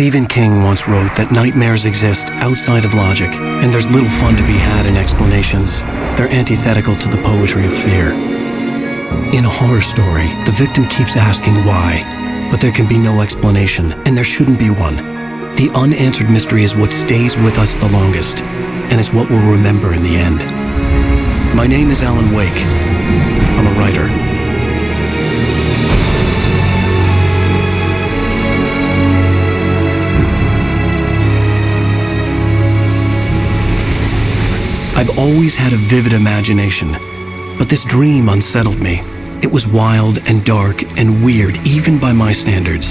Stephen King once wrote that nightmares exist outside of logic, and there's little fun to be had in explanations. They're antithetical to the poetry of fear. In a horror story, the victim keeps asking why, but there can be no explanation, and there shouldn't be one. The unanswered mystery is what stays with us the longest, and it's what we'll remember in the end. My name is Alan Wake. I'm a writer. I've always had a vivid imagination, but this dream unsettled me. It was wild and dark and weird, even by my standards.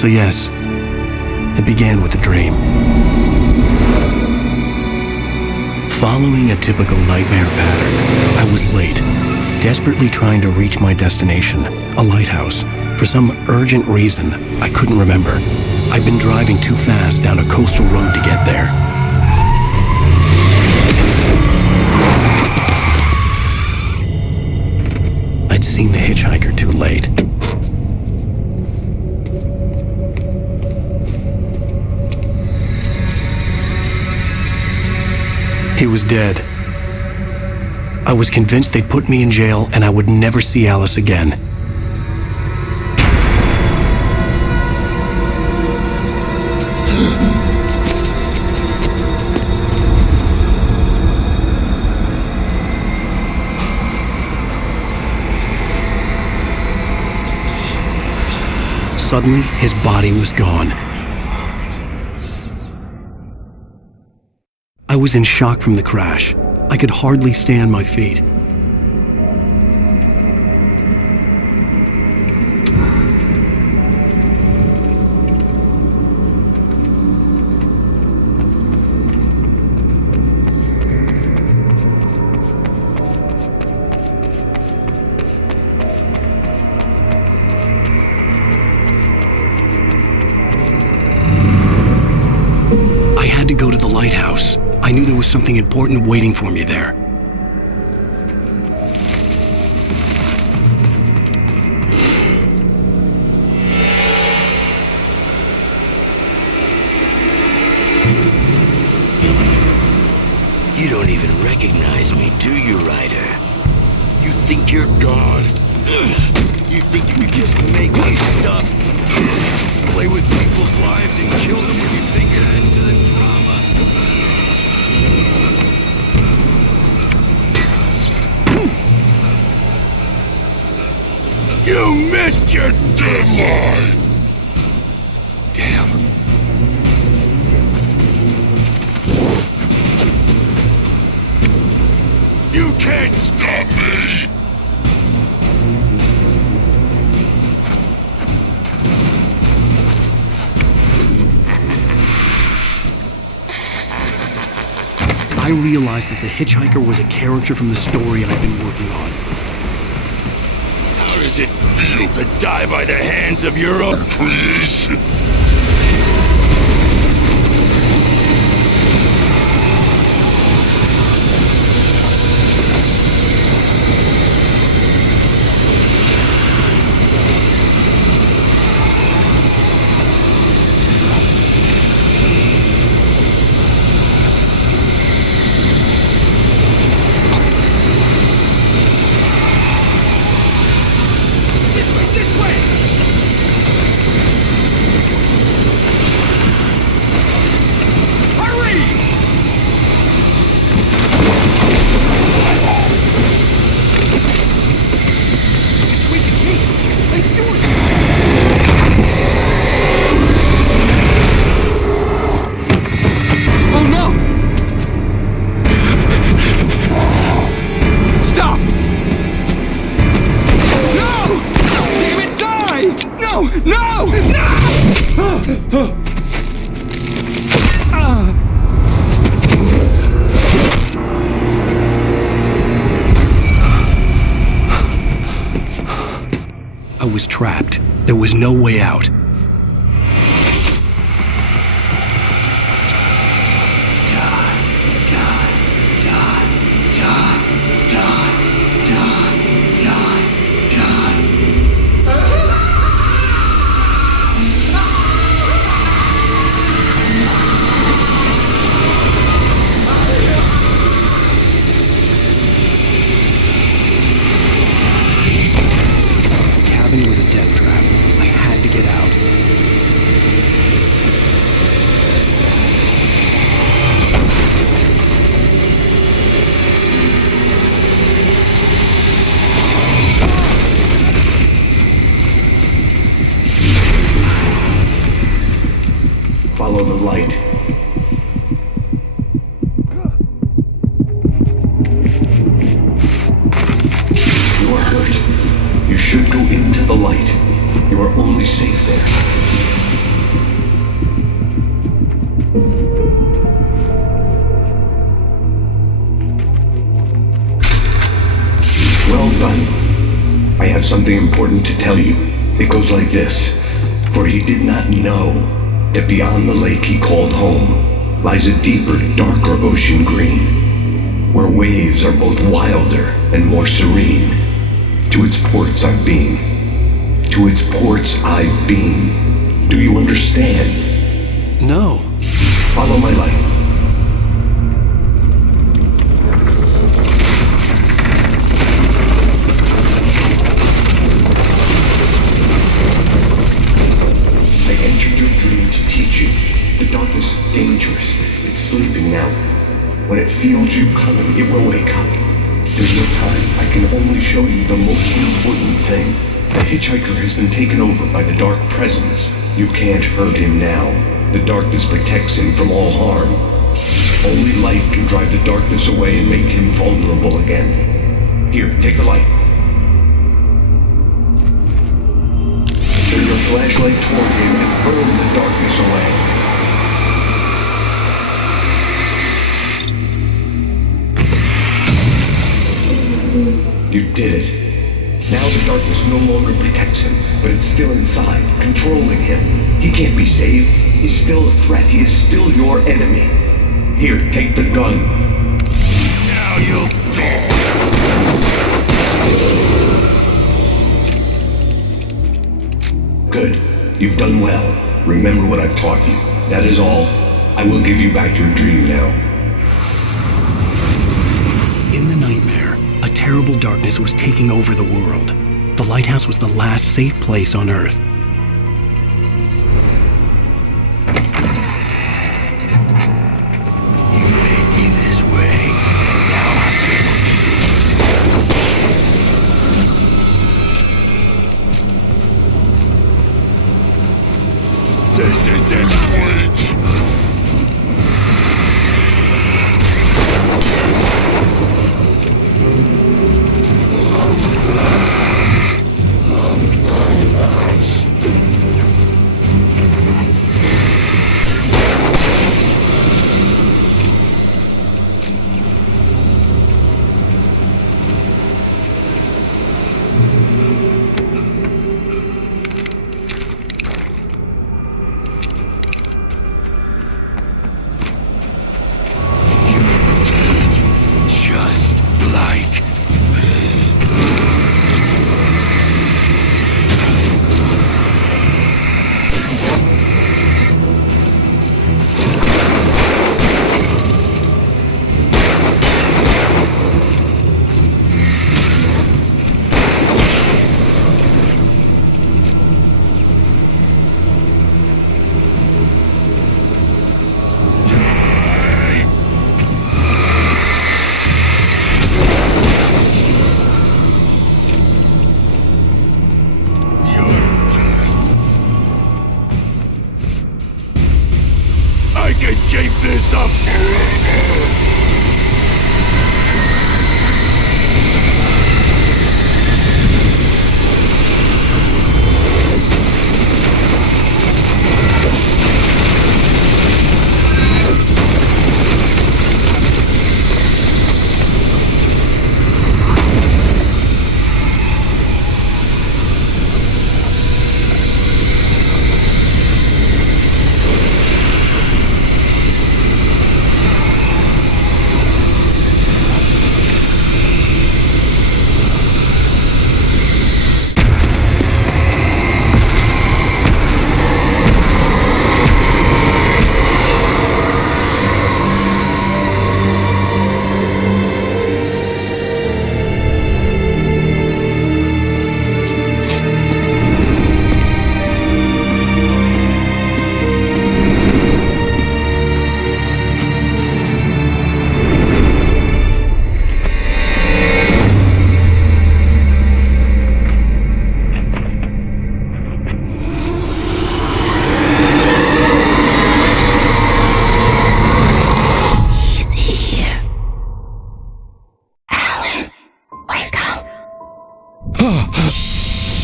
So yes, it began with a dream. Following a typical nightmare pattern, I was late, desperately trying to reach my destination, a lighthouse. For some urgent reason, I couldn't remember. I'd been driving too fast down a coastal road to get there. I'd seen the hitchhiker too late. He was dead. I was convinced they'd put me in jail and I would never see Alice again. Suddenly, his body was gone. I was in shock from the crash. I could hardly stay on my feet. I had to go to the lighthouse. I knew there was something important waiting for me there. You don't even recognize me, do you, Ryder? You think you're God? You think you could just make up stuff? Play with people's lives and kill them when you think it adds to the drama? You missed your deadline! Damn. You can't stop me! I realized that the hitchhiker was a character from the story I'd been working on. How does it feel to die by the hands of your own creation? I was trapped. There was no way out. Follow the light. You are hurt. You should go into the light. You are only safe there. Well done. I have something important to tell you. It goes like this. For he did not know that beyond the lake he called home lies a deeper, darker ocean green, where waves are both wilder and more serene. To its ports I've been. To its ports I've been. Do you understand? No. Follow my light. I entered your dream to teach you. The darkness is dangerous. It's sleeping now. When it feels you coming, it will wake up. There's no time. I can only show you the most important thing. The hitchhiker has been taken over by the dark presence. You can't hurt him now. The darkness protects him from all harm. Only light can drive the darkness away and make him vulnerable again. Here, take the light. Turn your flashlight toward him and burn the darkness away. You did it. Now the darkness no longer protects him, but it's still inside, controlling him. He can't be saved. He's still a threat. He is still your enemy. Here, take the gun. Now you'll die. Good. You've done well. Remember what I've taught you. That is all. I will give you back your dream now. In the nightmare, a terrible darkness was taking over the world. The lighthouse was the last safe place on Earth. You made me this way, and now I'm gonna This is it, Switch!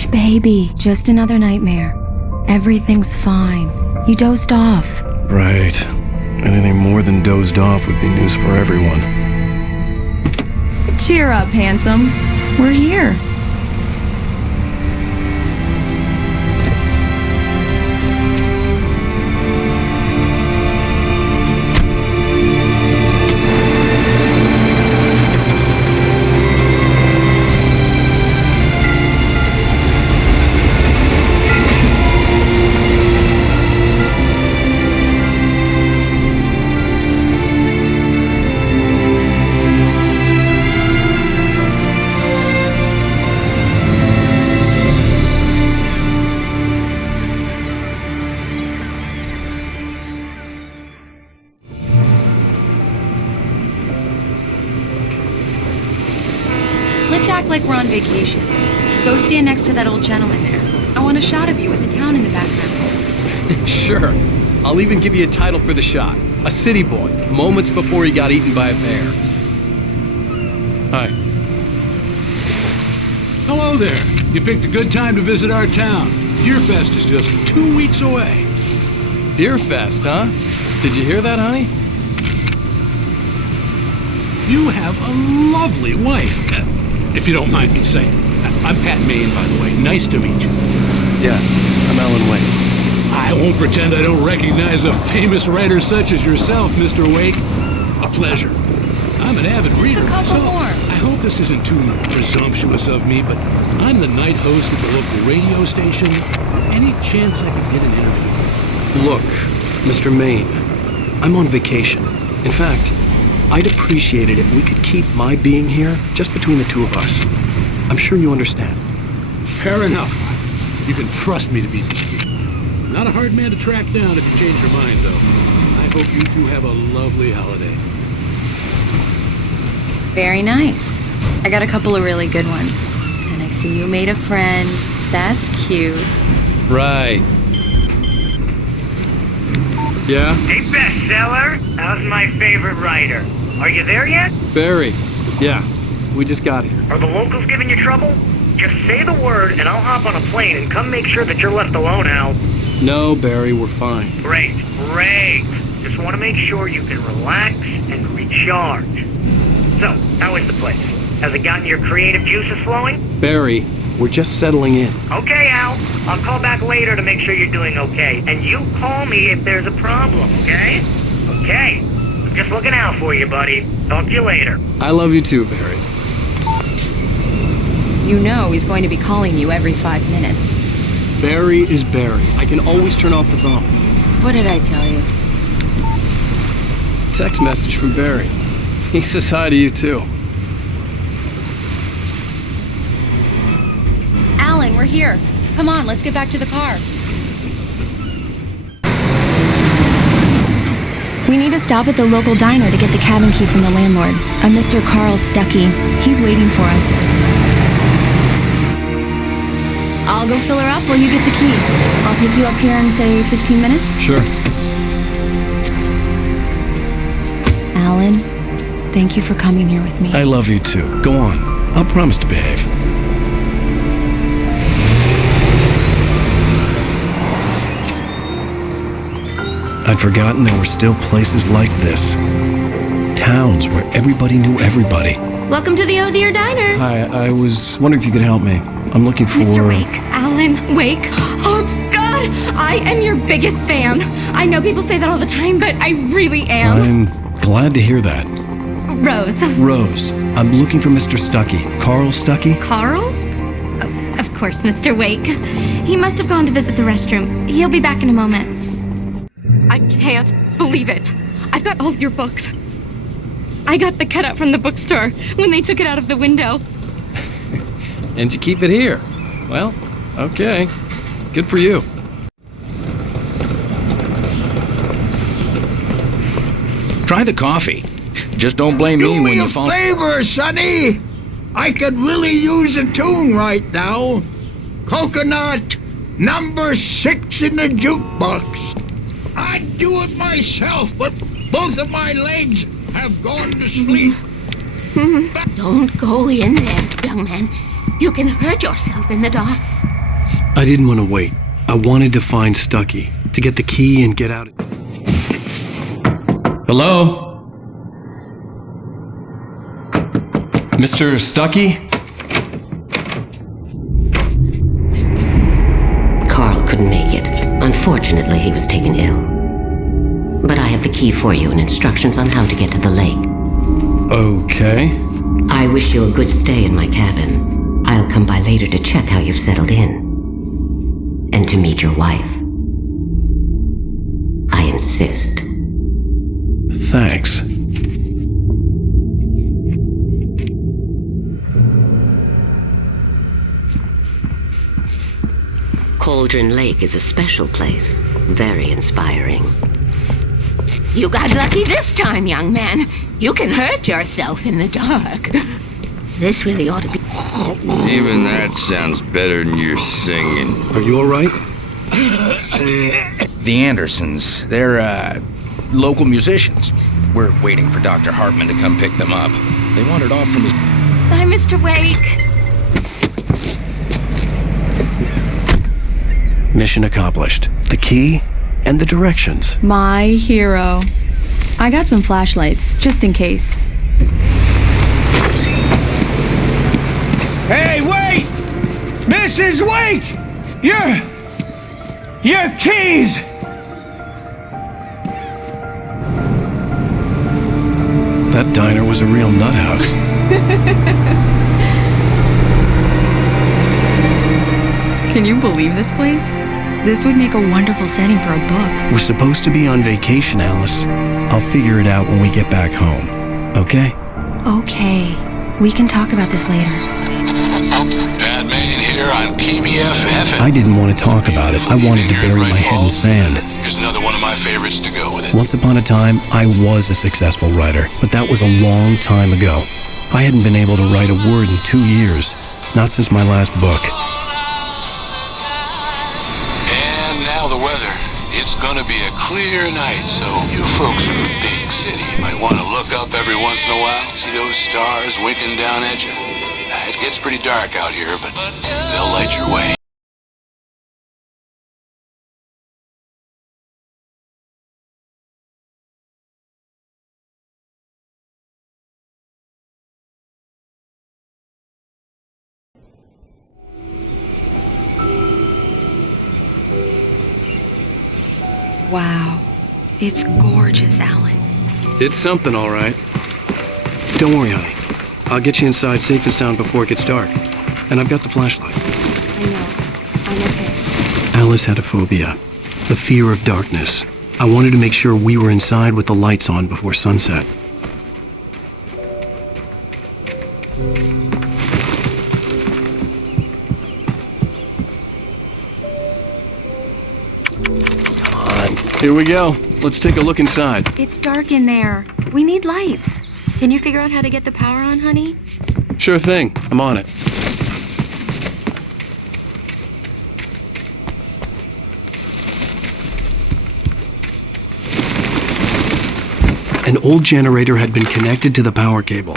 Shh, baby. Just another nightmare. Everything's fine. You dozed off. Right. Anything more than dozed off would be news for everyone. Cheer up, handsome. We're here. Let's act like we're on vacation. Go stand next to that old gentleman there. I want a shot of you with the town in the background. Sure. I'll even give you a title for the shot. A city boy, moments before he got eaten by a bear. Hi. Hello there. You picked a good time to visit our town. Deerfest is just 2 weeks away. Deerfest, huh? Did you hear that, honey? You have a lovely wife, if you don't mind me saying. I'm Pat Maine, by the way. Nice to meet you. Yeah, I'm Alan Wake. I won't pretend I don't recognize a famous writer such as yourself, Mr. Wake. A pleasure. I'm an avid reader, a couple so more. I hope this isn't too presumptuous of me, but I'm the night host at the local radio station. Any chance I could get an interview? Look, Mr. Maine, I'm on vacation. In fact, I'd appreciate it if we could keep my being here just between the two of us. I'm sure you understand. Fair enough. You can trust me to be discreet. Not a hard man to track down if you change your mind, though. I hope you two have a lovely holiday. Very nice. I got a couple of really good ones. And I see you made a friend. That's cute. Right. Yeah? Hey, bestseller, how's my favorite writer? Are you there yet? Barry. Yeah, we just got here. Are the locals giving you trouble? Just say the word and I'll hop on a plane and come make sure that you're left alone, Al. No, Barry, we're fine. Great. Just want to make sure you can relax and recharge. So, how is the place? Has it gotten your creative juices flowing? Barry, we're just settling in. Okay, Al. I'll call back later to make sure you're doing okay. And you call me if there's a problem, okay? Okay. I'm just looking out for you, buddy. Talk to you later. I love you too, Barry. You know he's going to be calling you every 5 minutes. Barry is Barry. I can always turn off the phone. What did I tell you? Text message from Barry. He says hi to you too. Alan, we're here. Come on, let's get back to the car. We need to stop at the local diner to get the cabin key from the landlord, a Mr. Carl Stuckey. He's waiting for us. I'll go fill her up while you get the key. I'll pick you up here in, say, 15 minutes? Sure. Alan, thank you for coming here with me. I love you too. Go on. I'll promise to behave. I'd forgotten there were still places like this. Towns where everybody knew everybody. Welcome to the Oh Dear Diner. Hi, I was wondering if you could help me. I'm looking for... Mr. Wake. Alan Wake. Oh, God. I am your biggest fan. I know people say that all the time, but I really am. I'm glad to hear that. Rose. Rose, I'm looking for Mr. Stuckey. Carl Stuckey? Carl? Oh, of course, Mr. Wake. He must have gone to visit the restroom. He'll be back in a moment. I can't believe it. I've got all your books. I got the cutout from the bookstore when they took it out of the window. And you keep it here. Well, okay. Good for you. Try the coffee. Just don't blame me when you fall. Do me a favor, Sonny. I could really use a tune right now. Coconut, number 6 in the jukebox. I'd do it myself, but both of my legs have gone to sleep. Don't go in there, young man. You can hurt yourself in the dark. I didn't want to wait. I wanted to find Stucky, to get the key and get out. Hello? Mr. Stucky? Carl couldn't make it. Unfortunately, he was taken ill. But I have the key for you and instructions on how to get to the lake. Okay. I wish you a good stay in my cabin. I'll come by later to check how you've settled in. And to meet your wife. I insist. Thanks. Cauldron Lake is a special place. Very inspiring. You got lucky this time, young man. You can hurt yourself in the dark. This really ought to be... Even that sounds better than your singing. Are you alright? The Andersons, they're, local musicians. We're waiting for Dr. Hartman to come pick them up. They wandered off from his... Bye, Mr. Wake. Mission accomplished. The key and the directions. My hero. I got some flashlights, just in case. Hey, wait! Mrs. Wake! Your keys! That diner was a real nut house. Can you believe this place? This would make a wonderful setting for a book. We're supposed to be on vacation, Alice. I'll figure it out when we get back home. Okay? Okay. We can talk about this later. Batman here on KBFF. I didn't want to talk about it. I wanted to bury my head in sand. Here's another one of my favorites to go with it. Once upon a time, I was a successful writer, but that was a long time ago. I hadn't been able to write a word in 2 years. Not since my last book. And now the weather. It's gonna be a clear night, so you folks in the big city might want to look up every once in a while, see those stars winking down at you. It gets pretty dark out here, but they'll light your way. Wow. It's gorgeous, Alan. It's something, all right. Don't worry, honey. I'll get you inside safe and sound before it gets dark. And I've got the flashlight. I know. I'm okay. Alice had a phobia. The fear of darkness. I wanted to make sure we were inside with the lights on before sunset. Here we go. Let's take a look inside. It's dark in there. We need lights. Can you figure out how to get the power on, honey? Sure thing. I'm on it. An old generator had been connected to the power cable.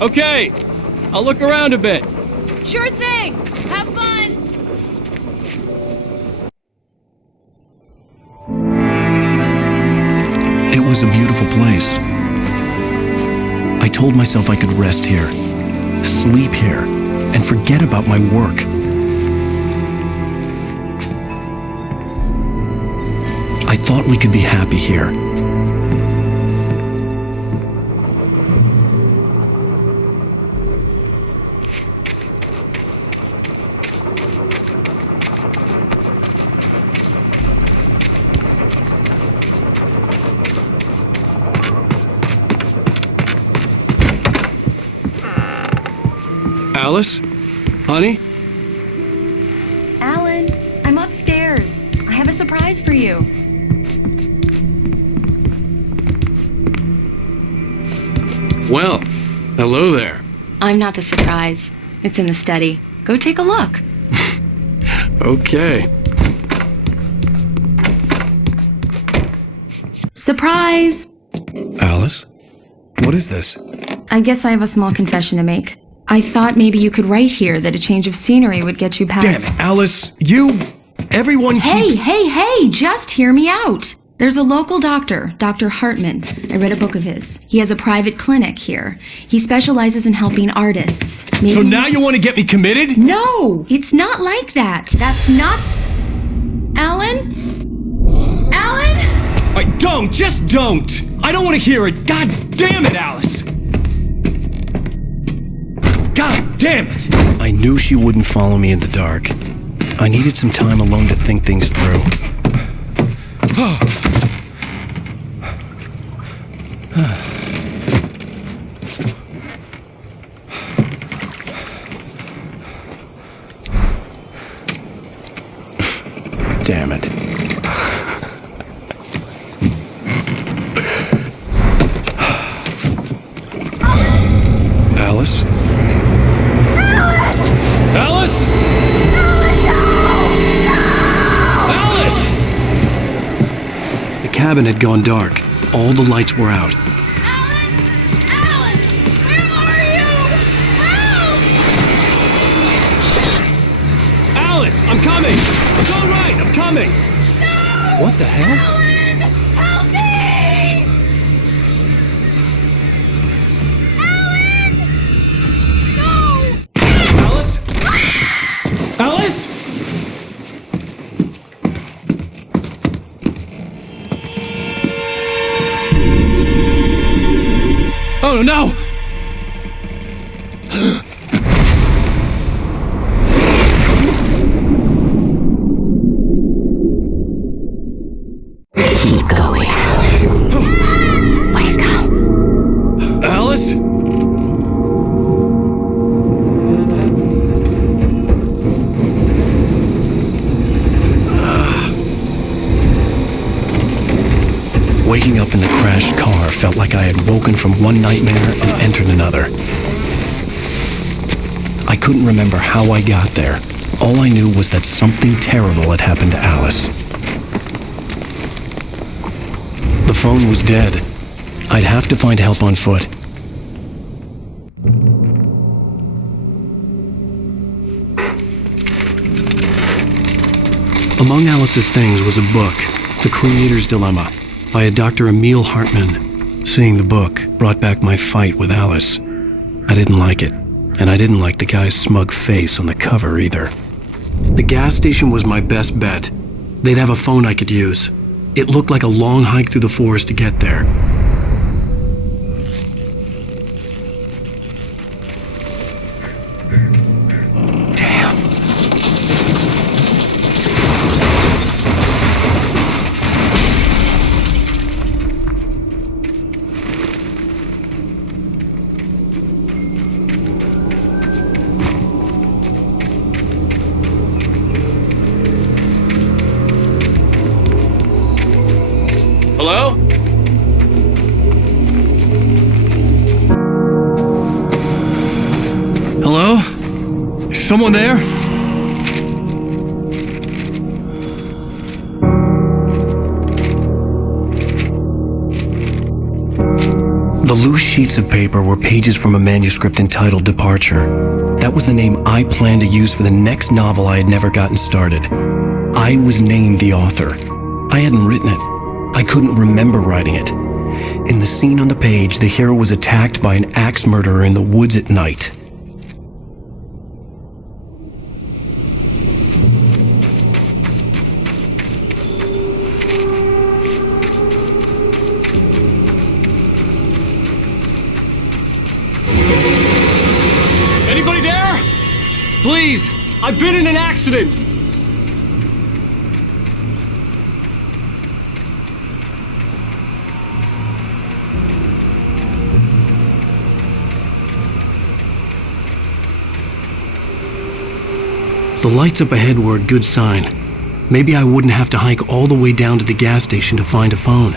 Okay, I'll look around a bit. Sure thing. Have fun. It was a beautiful place. I told myself I could rest here, sleep here, and forget about my work. I thought we could be happy here. Alice? Honey? Alan, I'm upstairs. I have a surprise for you. Well, hello there. I'm not the surprise. It's in the study. Go take a look. Okay. Surprise! Alice? What is this? I guess I have a small confession to make. I thought maybe you could write here that a change of scenery would get you past... Damn it, Alice! Everyone Hey, just hear me out! There's a local doctor, Dr. Hartman. I read a book of his. He has a private clinic here. He specializes in helping artists. Maybe... So now you want to get me committed? No! It's not like that. That's not... Alan? Alan? Just don't! I don't want to hear it! God damn it, Alice! God damn it! I knew she wouldn't follow me in the dark. I needed some time alone to think things through. Damn it. Alice? Alice? Alice! The cabin had gone dark. All the lights were out. Alice, I'm coming! It's all right, I'm coming! No! What the hell? Alan! Help me! Alan! No! Alice? Alice? Oh no! Keep going. Wake up. Alice? Waking up in the crashed car felt like I had woken from one nightmare and entered another. I couldn't remember how I got there. All I knew was that something terrible had happened to Alice. The phone was dead. I'd have to find help on foot. Among Alice's things was a book, The Creator's Dilemma, by a Dr. Emil Hartman. Seeing the book brought back my fight with Alice. I didn't like it, and I didn't like the guy's smug face on the cover either. The gas station was my best bet. They'd have a phone I could use. It looked like a long hike through the forest to get there. Hello? Hello? Is someone there? The loose sheets of paper were pages from a manuscript entitled Departure. That was the name I planned to use for the next novel I had never gotten started. I was named the author. I hadn't written it. I couldn't remember writing it. In the scene on the page, the hero was attacked by an axe murderer in the woods at night. Anybody there? Please, I've been in an accident! The lights up ahead were a good sign. Maybe I wouldn't have to hike all the way down to the gas station to find a phone.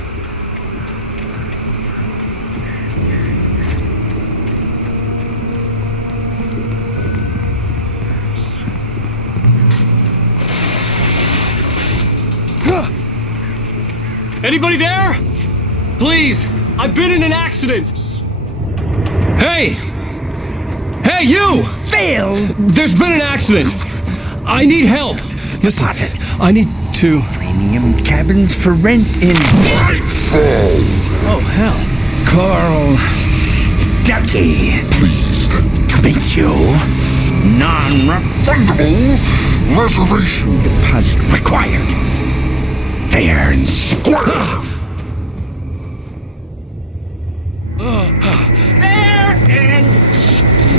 Anybody there? Please, I've been in an accident. Hey! Hey, you! Phil! There's been an accident. I need help. Listen, I need to... Premium cabins for rent in... Oh, hell. Carl Stucky. To meet you. Non-refundable reservation deposit required. Fair and square. Fair and square.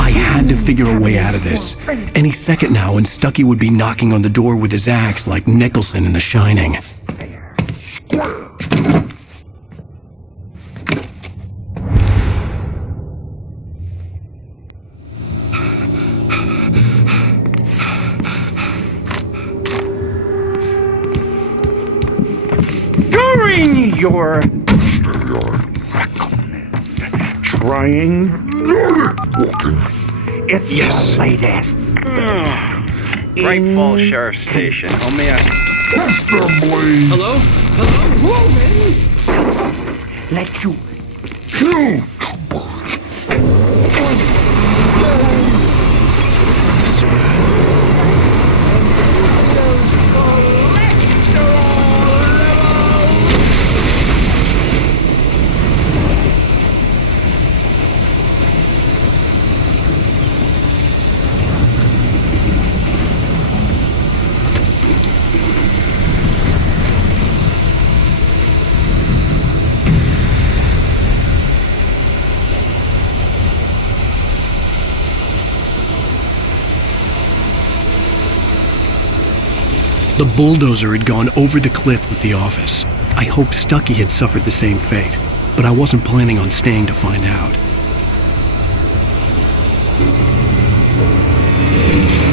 I had to figure a way out of this. Any second now, and Stucky would be knocking on the door with his axe like Nicholson in The Shining. During your trying it's Yes. the latest. Great Falls Sheriff Station. How may I... Hello? Let you kill. The bulldozer had gone over the cliff with the office. I hoped Stucky had suffered the same fate, but I wasn't planning on staying to find out.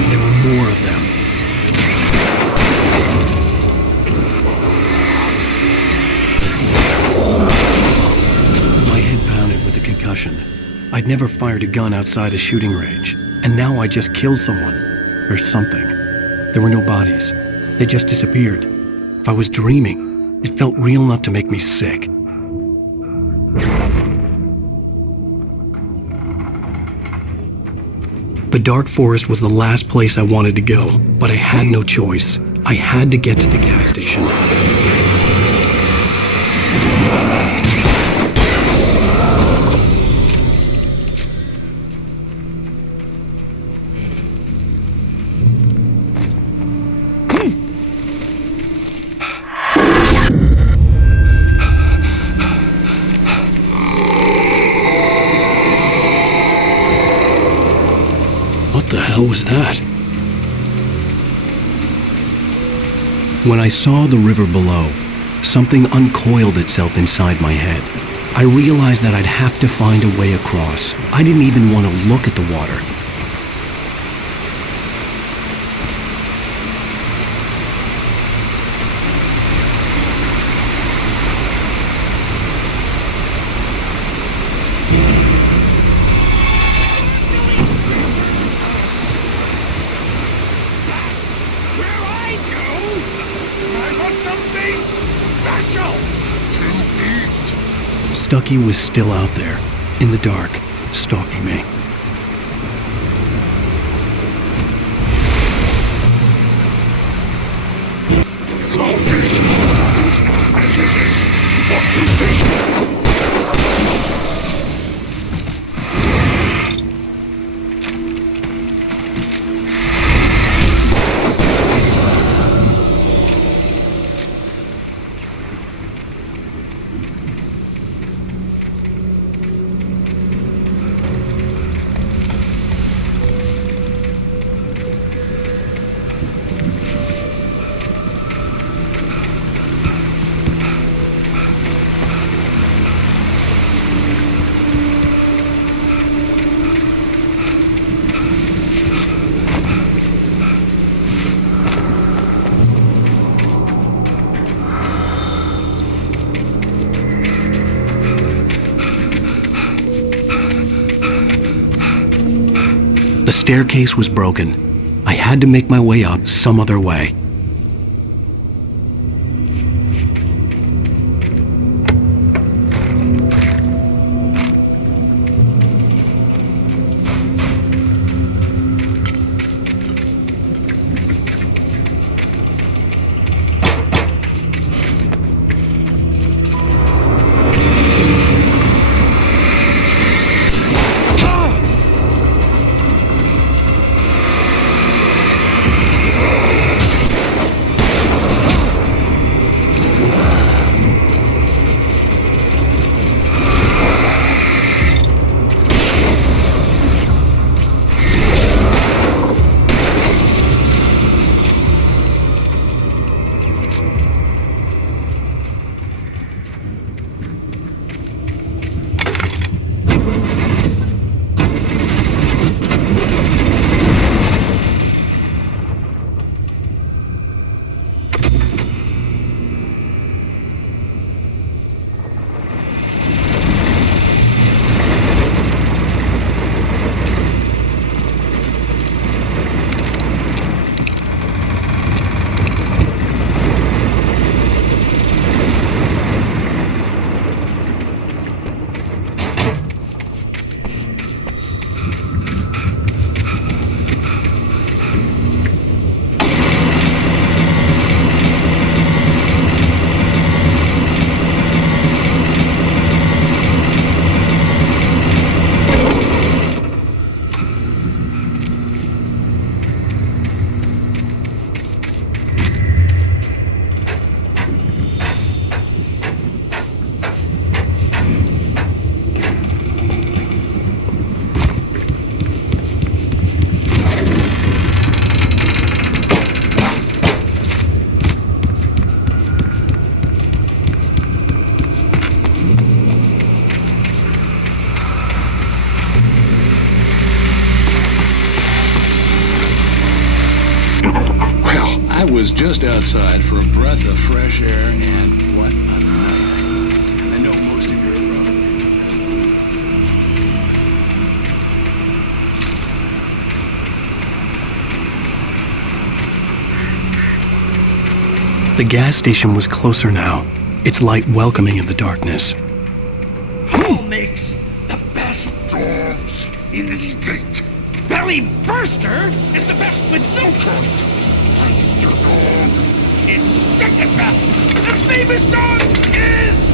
There were more of them. My head pounded with a concussion. I'd never fired a gun outside a shooting range, and now I just killed someone. Or something. There were no bodies. They just disappeared. If I was dreaming, it felt real enough to make me sick. The dark forest was the last place I wanted to go, but I had no choice. I had to get to the gas station. What the hell was that? When I saw the river below, something uncoiled itself inside my head. I realized that I'd have to find a way across. I didn't even want to look at the water. Stucky was still out there, in the dark, stalking me. The staircase was broken. I had to make my way up some other way. I was just outside for a breath of fresh air, and what a night. I know most of you are The gas station was closer now, its light welcoming in the darkness. Who makes the best dogs in the state? Belly Burster is the best with no coat. Monster Dog is second best. The famous dog is...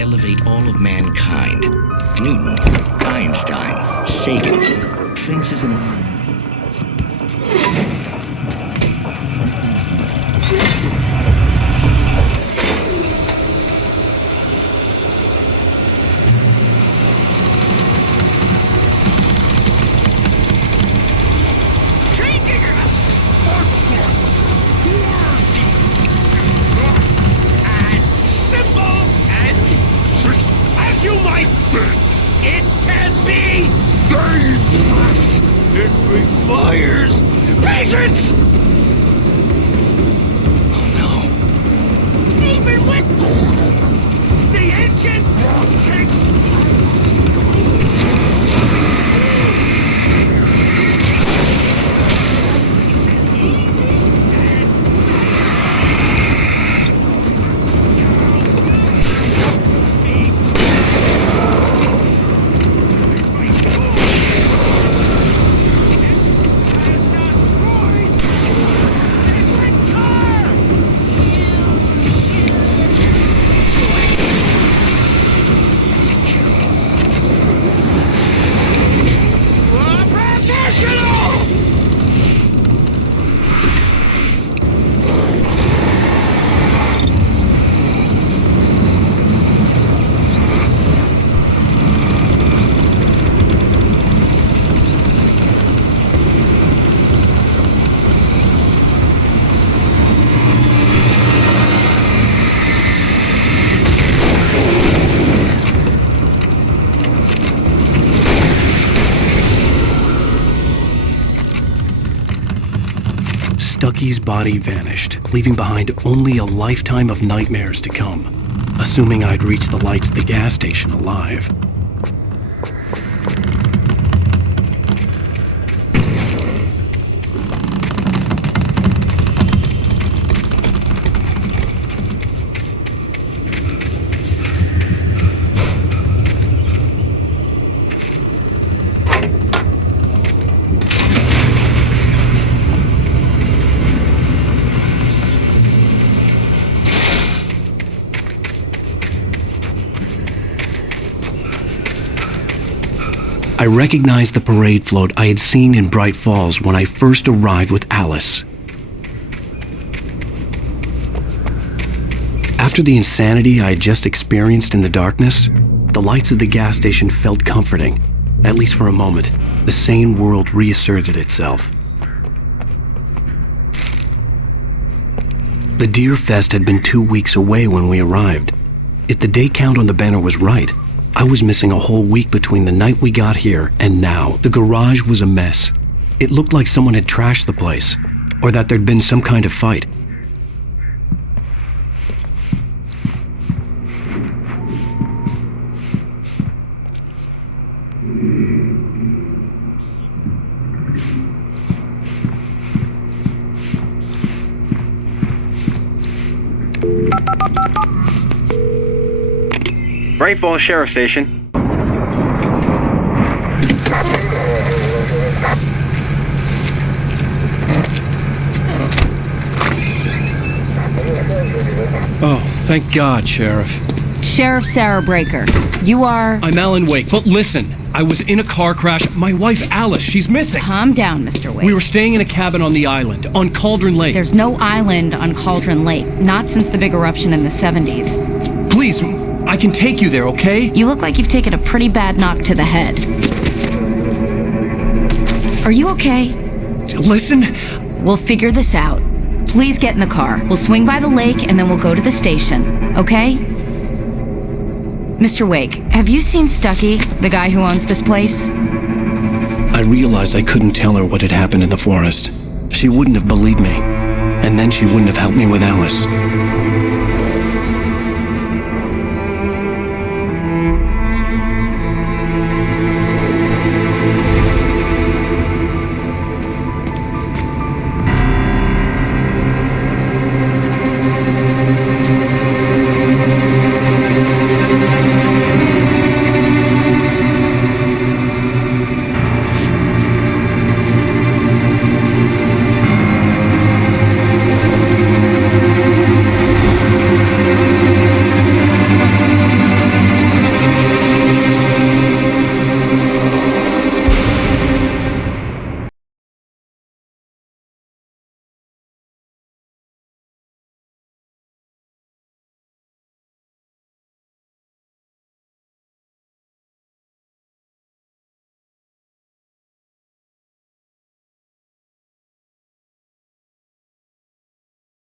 elevate all of mankind. Newton, Einstein, Sagan, princes and... It can be dangerous. It requires patience. Oh no! Even with the engine takes. Stucky's body vanished, leaving behind only a lifetime of nightmares to come, assuming I'd reached the lights of the gas station alive. I recognized the parade float I had seen in Bright Falls when I first arrived with Alice. After the insanity I had just experienced in the darkness, the lights of the gas station felt comforting. At least for a moment, the sane world reasserted itself. The Deer Fest had been 2 weeks away when we arrived. If the day count on the banner was right, I was missing a whole week between the night we got here and now. The garage was a mess. It looked like someone had trashed the place, or that there'd been some kind of fight. Bright Falls Sheriff Station. Oh, thank God, Sheriff. Sheriff Sarah Breaker. You are... I'm Alan Wake, but listen. I was in a car crash. My wife, Alice, she's missing. Calm down, Mr. Wake. We were staying in a cabin on the island, on Cauldron Lake. There's no island on Cauldron Lake. Not since the big eruption in the 70s. Please, I can take you there, okay? You look like you've taken a pretty bad knock to the head. Are you okay? Listen. We'll figure this out. Please get in the car. We'll swing by the lake and then we'll go to the station, okay? Mr. Wake, have you seen Stucky, the guy who owns this place? I realized I couldn't tell her what had happened in the forest. She wouldn't have believed me, and then she wouldn't have helped me with Alice.